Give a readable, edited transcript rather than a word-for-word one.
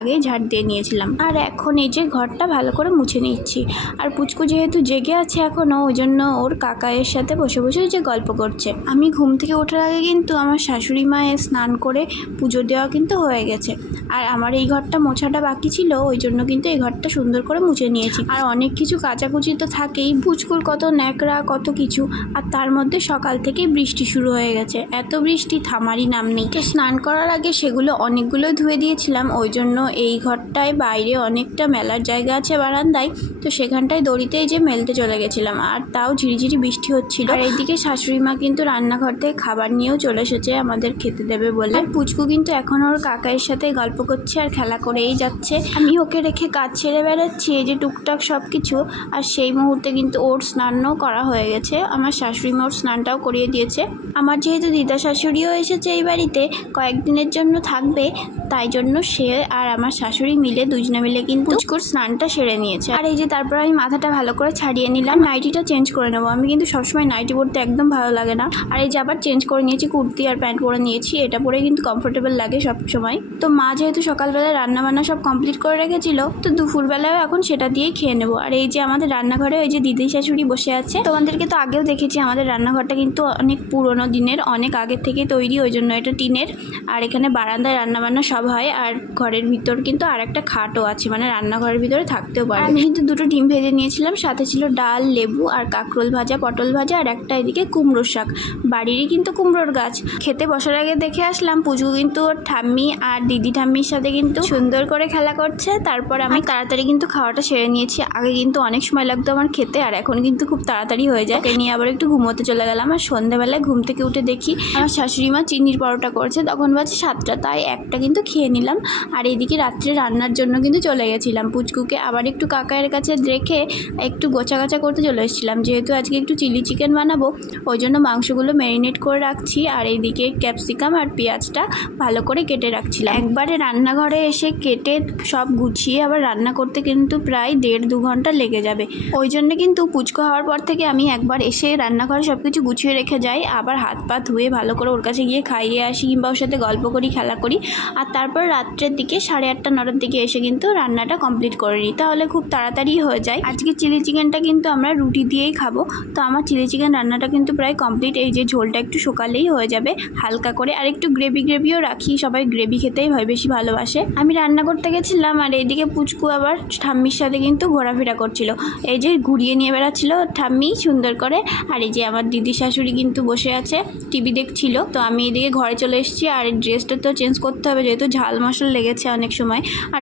আগে ঝাড় দিয়ে নিয়েছিলাম। আর এখন এই যে ঘরটা ভালো করে মুছে নিচ্ছি। আর পুচকু যেহেতু জেগে আছে এখনও, ওই জন্য ওর কাকায়ের সাথে বসে বসে যে গল্প করছে। আমি ঘুম থেকে ওঠার আগে কিন্তু আমার শাশুড়ি মায়ের স্নান করে পুজো দেওয়া কিন্তু হয়ে গেছে। আর আমার এই ঘরটা মোছাটা বাকি ছিল, ওই জন্য কিন্তু এই ঘরটা সুন্দর করে মুছে নিয়েছি। আর অনেক কিছু কাচাকুচি তো থাকেই, পুচকুর কত ন্যাকড়া কত কিছু। আর তার মধ্যে সকাল থেকেই বৃষ্টি শুরু হয়ে গেছে, এত বৃষ্টি থামারই নাম নেই। তো স্নান করার আগে সেগুলো অনেকগুলো ধুয়ে দিয়েছিলাম, ওই জন্য এই ঘরটায় বাইরে অনেকটা মেলার জায়গা আছে বারান্দায়, তো সেখানটায় দড়িতেই যে মেলতে চলে গেছিলাম। আর তাও ঝিরিঝিরি বৃষ্টি হচ্ছিল। আর এইদিকে শাশুড়ি মা কিন্তু রান্নাঘর থেকে খাবার নিয়েও চলে এসেছে আমাদের খেতে দেবে বলে। আর পুচকু কিন্তু এখন ওর কাকাইয়ের সাথে গল্প করছে আর খেলা করেই যাচ্ছে। আমি ওকে রেখে কাজ ছেড়ে বেড়াচ্ছি এই যে টুকটাক সব কিছু। আর সেই মুহূর্তে কিন্তু ওর স্নানও করা হয়ে গেছে, আমার শাশুড়ি মা ওর স্নানটাও করিয়ে দিয়েছে। আমার যেহেতু দিদা শাশুড়িও এসেছে এই বাড়িতে, কয়েকদিনের জন্য থাকবে, তাই জন্য সে আর আমার শাশুড়ি মিলে দুজনে মিলে কিন্তু পুচকুর স্নানটা সেরে নিয়েছে। আর এই যে তারপর আমি মাথাটা ভালো করে ছাড়িয়ে নিলাম, নাইটিটা চেঞ্জ করে নেবো। আমি কিন্তু সবসময় নাইটি পরতে একদম ভালো লাগে না। আর এই যে আবার চেঞ্জ করে নিয়েছি, কুর্তি আর প্যান্ট পরে নিয়েছি, এটা পরে কিন্তু কমফোর্টেবল লাগে সব সময়। তো মা যেহেতু সকালবেলায় রান্নাবান্না সব কমপ্লিট করে রেখেছিল, তো দুপুরবেলাও এখন সেটা দিয়েই খেয়ে নেবো। আর এই যে আমাদের রান্নাঘরে ওই যে দিদি শাশুড়ি বসে আছে, তোমাদেরকে তো আগেও দেখেছি। আমাদের রান্নাঘরটা কিন্তু অনেক পুরনো দিনের, অনেক আগের থেকে তৈরি, ওই জন্য এটা টিনের। আর এখানে বারান্দায় রান্নাবান্না সব হয়। আর ঘরের ভিতর কিন্তু আর একটা খাটও আছে, মানে রান্নাঘরের ভিতরে থাকতেও পারে। আমি কিন্তু দুটো ডিম ভেজে নিয়েছিলাম, সাথে ছিল ডাল, লেবু আর কাঁকরোল ভাজা, পটল ভাজা, আর একটা এদিকে কুমড়োর শাক। বাড়িরই কিন্তু কুমড়োর গাছ। খেতে বসার আগে দেখে আসলাম পুচকু কিন্তু ওর ঠাম্মি আর দিদি ঠাম্মির সাথে কিন্তু সুন্দর করে খেলা করছে। তারপর আমি তাড়াতাড়ি কিন্তু খাওয়াটা সেরে নিয়েছি। আগে কিন্তু অনেক সময় লাগতো আমার খেতে, আর এখন কিন্তু খুব তাড়াতাড়ি হয়ে যায়। ওকে নিয়ে আবার একটু ঘুমোতে চলে গেলাম। আর সন্ধ্যাবেলায় ঘুম থেকে উঠে দেখি আমার শাশুড়ি মা চিনির পরোটা করছে, তখন বাজে 7টা, তাই একটা কিন্তু খেয়ে নিলাম। আর এদিকে রাত্রে রান্নার জন্য কিন্তু চলে গেছিলাম। পুচকুকে আবার একটু কাকায়ের কাছে রেখে একটু গোছাগাছা করতে চলে এসেছিলাম, যেহেতু আজকে একটু চিলি চিকেন বানাবো, ওই জন্য মাংসগুলো ম্যারিনেট করে রাখছি। আর এইদিকে ক্যাপসিকাম আর পেঁয়াজটা ভালো করে কেটে রাখছিলাম। একবারে রান্নাঘরে এসে কেটে সব গুছিয়ে আবার রান্না করতে কিন্তু প্রায় 1.5-2 ঘন্টা লেগে যাবে। ওই জন্য কিন্তু পুচকু হওয়ার পর থেকে আমি একবার এসে রান্নাঘরে সব কিছু গুছিয়ে রেখে যাই, আবার হাত পা ধুয়ে ভালো করে ওর কাছে গিয়ে খাইয়ে আসি, কিংবা ওর সাথে গল্প করি, খেলা করি। আর তারপর রাত্রের দিকে 8:30-9টার দিকে এসে কিন্তু রান্নাটা কমপ্লিট করে নিই, তাহলে খুব তাড়াতাড়ি হয়ে যায়। আজকে চিলি চিকেনটা কিন্তু আমরা রুটি দিয়েই খাবো, তো আমার চিলি চিকেন রান্নাটা কিন্তু প্রায় কমপ্লিট। এই যে ঝোলটা একটু শুকালেই হয়ে যাবে হালকা করে, আর একটু গ্রেভিও রাখি, সবাই গ্রেভি খেতেই বেশি ভালোবাসে। আমি রান্না করতে গেছিলাম, আর এইদিকে পুচকু আবার ঠাম্মির সাথে কিন্তু ঘোরাফেরা করছিল, এই যে ঘুরিয়ে নিয়ে বেড়াচ্ছিল ঠাম্মি সুন্দর করে। আর এই যে আমার দিদি শাশুড়ি কিন্তু বসে আছে, টিভি দেখছিল। তো আমি এদিকে ঘরে চলে এসেছি, আর ড্রেসটা তো চেঞ্জ করতে হবে, যেহেতু ঝাল মশলা লেগেছে অনেক সময়। আর